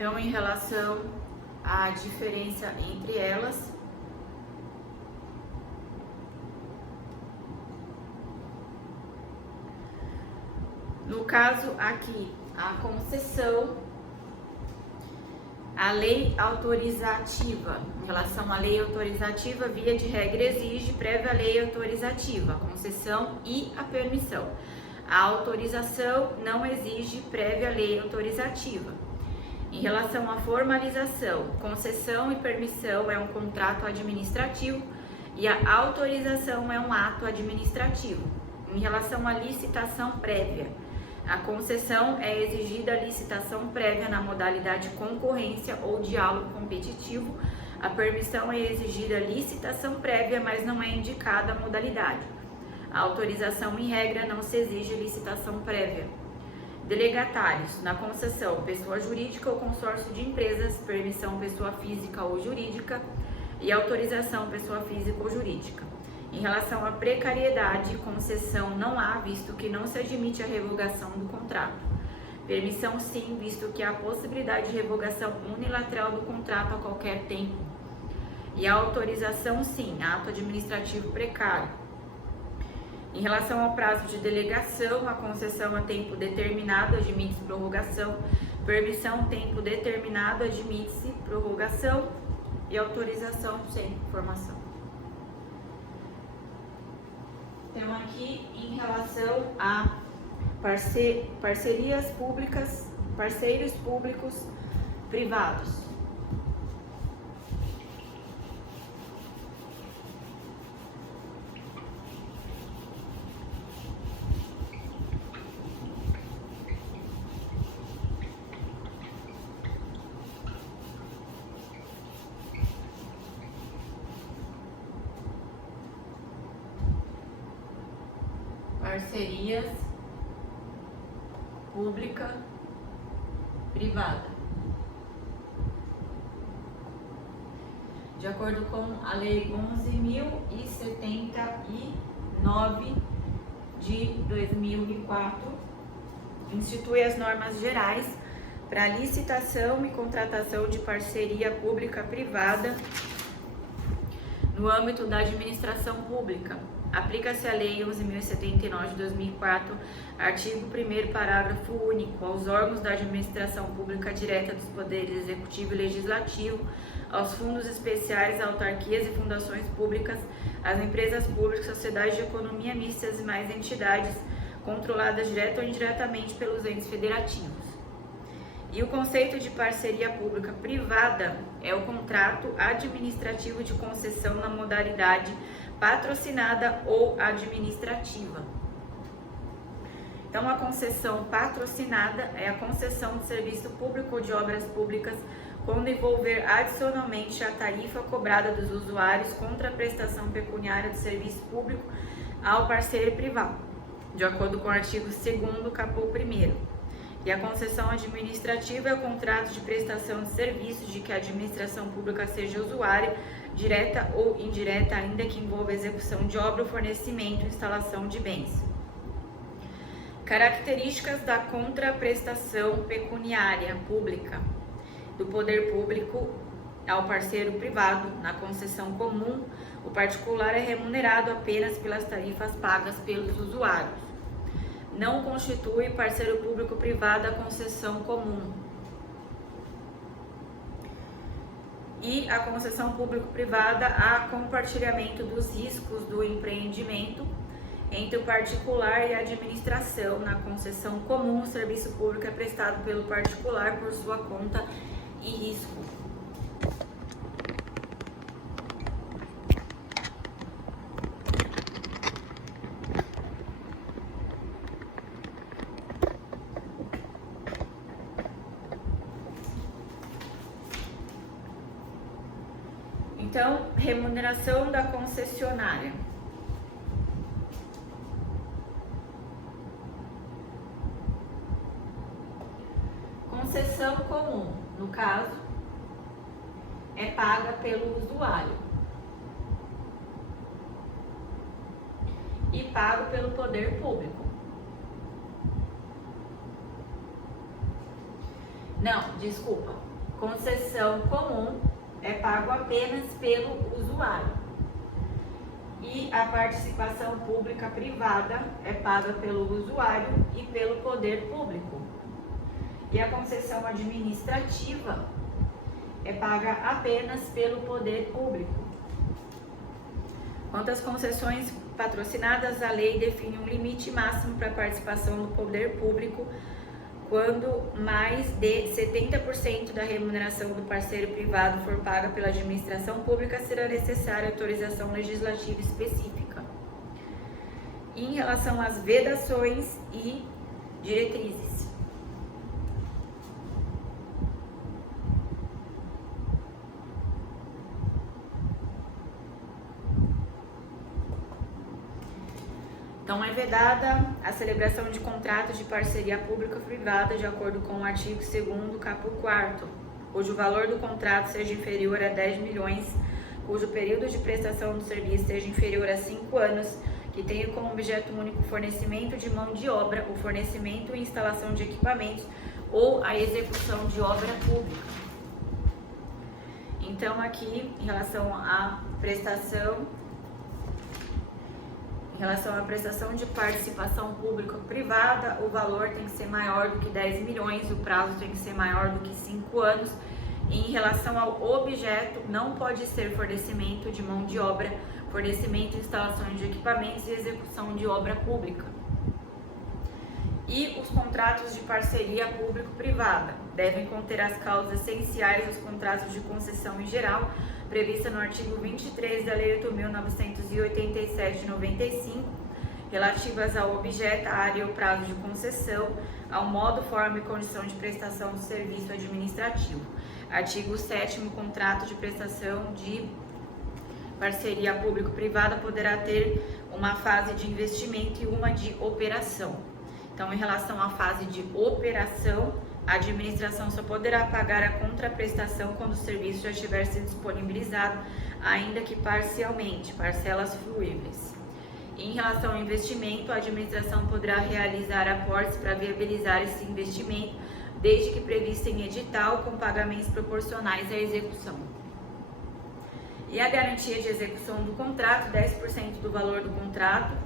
Então, em relação à diferença entre elas, no caso aqui, a concessão, a lei autorizativa, em relação à lei autorizativa, via de regra exige prévia lei autorizativa, a concessão e a permissão. A autorização não exige prévia lei autorizativa. Em relação à formalização, concessão e permissão é um contrato administrativo e a autorização é um ato administrativo. Em relação à licitação prévia, a concessão é exigida a licitação prévia na modalidade concorrência ou diálogo competitivo. A permissão é exigida a licitação prévia, mas não é indicada a modalidade. A autorização, em regra, não se exige licitação prévia. Delegatários, na concessão, pessoa jurídica ou consórcio de empresas, permissão, pessoa física ou jurídica e autorização, pessoa física ou jurídica. Em relação à precariedade, concessão não há, visto que não se admite a revogação do contrato. Permissão sim, visto que há possibilidade de revogação unilateral do contrato a qualquer tempo. E a autorização sim, ato administrativo precário. Em relação ao prazo de delegação, a concessão a tempo determinado admite-se prorrogação, permissão tempo determinado admite-se prorrogação e autorização sem informação. Então aqui em relação a parcerias públicas, parceiros públicos privados. Parcerias pública-privada. De acordo com a Lei 11.079 de 2004, institui as normas gerais para licitação e contratação de parceria pública-privada no âmbito da administração pública. Aplica-se a Lei 11.079 de 2004, artigo 1º, parágrafo único, aos órgãos da administração pública direta dos poderes executivo e legislativo, aos fundos especiais, autarquias e fundações públicas, às empresas públicas, sociedades de economia mistas e mais entidades controladas direta ou indiretamente pelos entes federativos. E o conceito de parceria pública-privada é o contrato administrativo de concessão na modalidade patrocinada ou administrativa. Então, a concessão patrocinada é a concessão de serviço público ou de obras públicas quando envolver adicionalmente a tarifa cobrada dos usuários contra a prestação pecuniária de serviço público ao parceiro privado, de acordo com o artigo 2º, caput 1º. E a concessão administrativa é o contrato de prestação de serviços de que a administração pública seja usuária, direta ou indireta, ainda que envolva execução de obra, fornecimento e instalação de bens. Características da contraprestação pecuniária pública do poder público ao parceiro privado. Na concessão comum, o particular é remunerado apenas pelas tarifas pagas pelos usuários. Não constitui parceiro público-privado a concessão comum. E a concessão público-privada há compartilhamento dos riscos do empreendimento entre o particular e a administração. Na concessão comum, o serviço público é prestado pelo particular por sua conta e risco. Então, remuneração da concessionária. Concessão comum, no caso, é paga pelo usuário e pago pelo poder público. Não, desculpa. Concessão comum é pago apenas pelo usuário. E a participação pública privada é paga pelo usuário e pelo poder público. E a concessão administrativa é paga apenas pelo poder público. Quanto às concessões patrocinadas, a lei define um limite máximo para a participação do poder público quando mais de 70% da remuneração do parceiro privado for paga pela administração pública, será necessária autorização legislativa específica. Em relação às vedações e diretrizes. Então, é vedada a celebração de contratos de parceria pública-privada de acordo com o artigo 2º, caput 4º, cujo valor do contrato seja inferior a 10 milhões, cujo período de prestação do serviço seja inferior a 5 anos, que tenha como objeto único o fornecimento de mão de obra, o fornecimento e instalação de equipamentos ou a execução de obra pública. Então, aqui, em relação à prestação de participação pública-privada, o valor tem que ser maior do que 10 milhões, o prazo tem que ser maior do que 5 anos. E em relação ao objeto, não pode ser fornecimento de mão de obra, fornecimento e instalação de equipamentos e execução de obra pública. E os contratos de parceria público-privada devem conter as causas essenciais dos contratos de concessão em geral, prevista no artigo 23 da Lei 8.987 de 95, relativas ao objeto, à área e ao prazo de concessão, ao modo, forma e condição de prestação do serviço administrativo. Artigo 7º, contrato de prestação de parceria público-privada poderá ter uma fase de investimento e uma de operação. Então, em relação à fase de operação, a administração só poderá pagar a contraprestação quando o serviço já estiver sido disponibilizado, ainda que parcialmente, parcelas fruíveis. Em relação ao investimento, a administração poderá realizar aportes para viabilizar esse investimento, desde que previsto em edital, com pagamentos proporcionais à execução. E a garantia de execução do contrato, 10% do valor do contrato,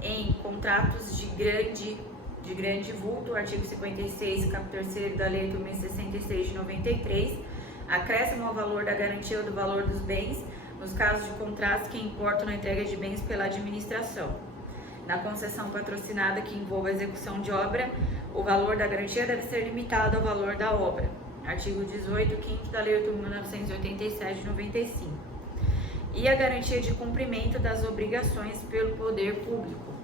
em contratos de grande vulto, artigo 56, caput 3º da Lei 8.066 de 93, acréscimo ao valor da garantia ou do valor dos bens, nos casos de contratos que importam na entrega de bens pela administração. Na concessão patrocinada que envolva a execução de obra, o valor da garantia deve ser limitado ao valor da obra. Artigo 18, 5º da Lei 8.987 de 95. E a garantia de cumprimento das obrigações pelo poder público.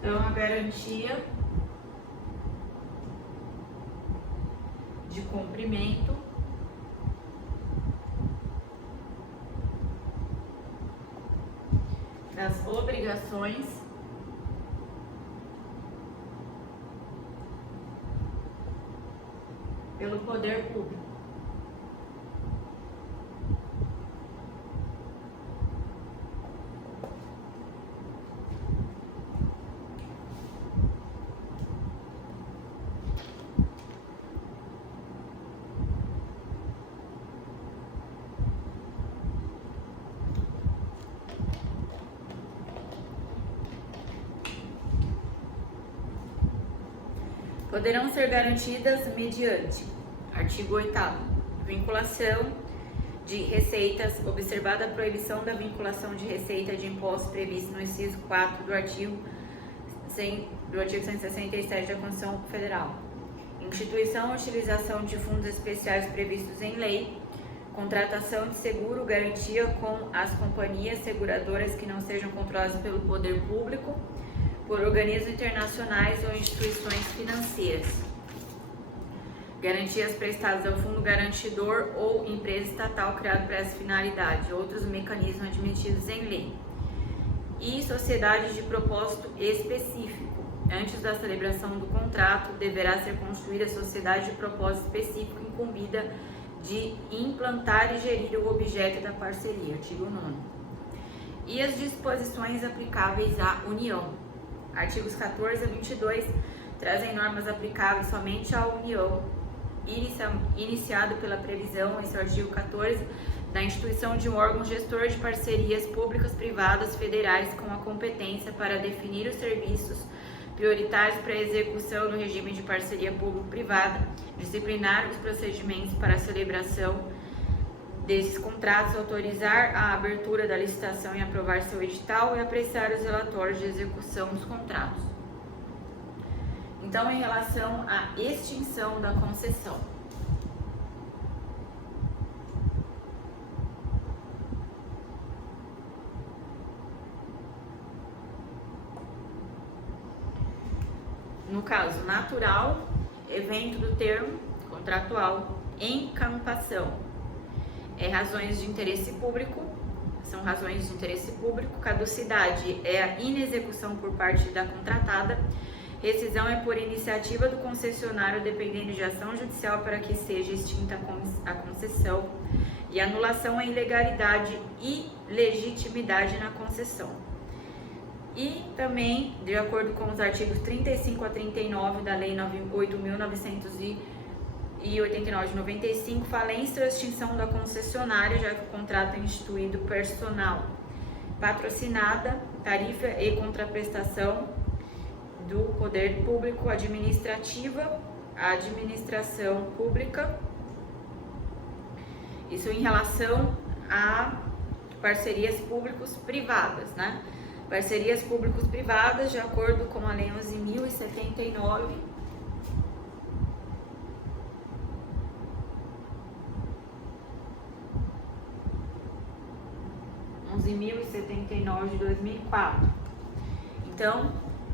Então, a garantia de cumprimento das obrigações pelo poder público. Poderão ser garantidas mediante artigo 8º, vinculação de receitas, observada a proibição da vinculação de receita de impostos prevista no inciso 4 do artigo do artigo 167 da Constituição Federal. Instituição ou utilização de fundos especiais previstos em lei, contratação de seguro, garantia com as companhias seguradoras que não sejam controladas pelo poder público, por organismos internacionais ou instituições financeiras. Garantias prestadas ao fundo garantidor ou empresa estatal criada para essa finalidade, outros mecanismos admitidos em lei. E sociedade de propósito específico. Antes da celebração do contrato, deverá ser constituída a sociedade de propósito específico incumbida de implantar e gerir o objeto da parceria, artigo 9º. E as disposições aplicáveis à União. Artigos 14 a 22 trazem normas aplicáveis somente à União, iniciado pela previsão, esse artigo 14, da instituição de um órgão gestor de parcerias públicas-privadas federais com a competência para definir os serviços prioritários para a execução no regime de parceria público-privada, disciplinar os procedimentos para a celebração desses contratos, autorizar a abertura da licitação e aprovar seu edital e apreciar os relatórios de execução dos contratos. Então, em relação à extinção da concessão. No caso natural, evento do termo contratual, encampação, razões de interesse público, são razões de interesse público, caducidade é a inexecução por parte da contratada, rescisão é por iniciativa do concessionário dependendo de ação judicial para que seja extinta a concessão, e anulação é ilegalidade e legitimidade na concessão. E também, de acordo com os artigos 35 a 39 da Lei 8.989 de 95, falência ou extinção da concessionária, já que o contrato é instituído personal, patrocinada, tarifa e contraprestação do poder público, administrativa, administração pública, isso em relação a parcerias públicos-privadas, né? Parcerias públicos-privadas, de acordo com a Lei 11.079, de 2004. Então,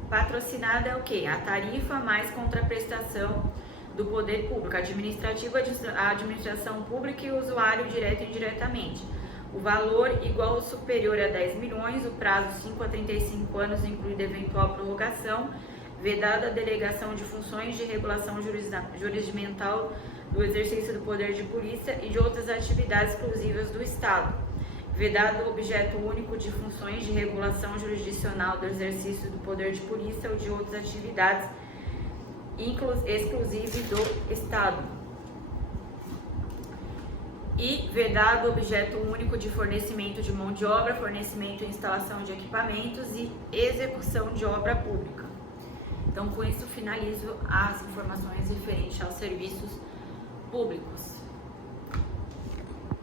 patrocinada é o quê? A tarifa mais contraprestação do poder público, administrativa, a administração pública e o usuário direto e indiretamente. O valor igual ou superior a 10 milhões, o prazo 5 a 35 anos, incluída eventual prorrogação, vedada a delegação de funções de regulação jurisdimental do exercício do poder de polícia e de outras atividades exclusivas do Estado, vedado o objeto único de funções de regulação jurisdicional do exercício do poder de polícia ou de outras atividades exclusivas do Estado, e vedado o objeto único de fornecimento de mão de obra, fornecimento e instalação de equipamentos e execução de obra pública. Então, com isso, finalizo as informações referentes aos serviços públicos.